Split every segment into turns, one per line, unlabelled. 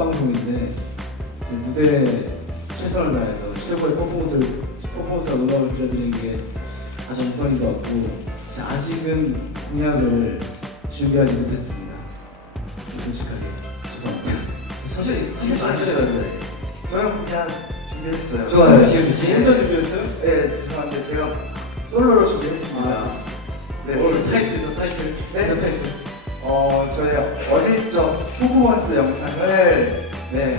방송인데 이제 무대에 최선을 다해서 최고의 퍼포먼스와 노력을 들려드리는 게 가장 우선인 것 같고 아직은 공약을 준비하지 못했습니다. 솔직하게 죄송합니다.
사실 많이 했어요.
저는 그냥 준비했어요.
좋아요, 시우미 씨.
혼자 준비했어요?
네, 죄송한데 제가 솔로로 준비했습니다. 네,
타이틀.
네. 저의 어릴 적 퍼포먼스 영상을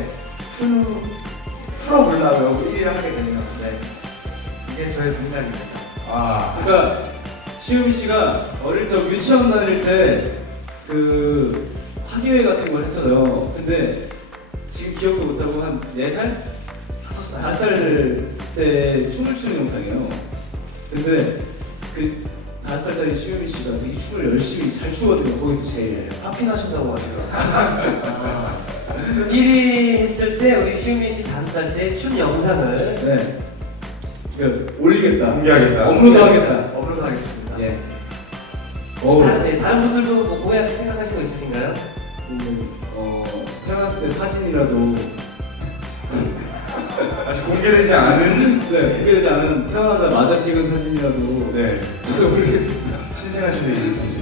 풀어보려고 1위를 하게 되면 이게 저의 동작입니다.
그러니까 시우미 씨가 어릴 적 유치원 다닐 때 그 학예회 같은 걸 했어요. 근데 지금 기억도 못하고 한 4살? 5살 때 춤을 추는 영상이에요. 근데 그 5살짜리 시우미 씨가 되게 춤을 열심히 잘 추거든요. 거기서 제일
파핀하신다고 하더라고요.
그럼 1위 했을 때 우리 시우미 씨 5살 때 춤 영상을
올리겠다.
공개하겠다.
업로드하겠다.
업로드하겠습니다.
예.
다른 분들도 뭐 공약 생각하신 거 있으신가요?
태어났을 때 사진이라도
아직 공개되지 않은
공개되지 않은 태어나자마자 찍은 사진이라도
네
저도 모르겠습니다.
신생아시대 있는 사실.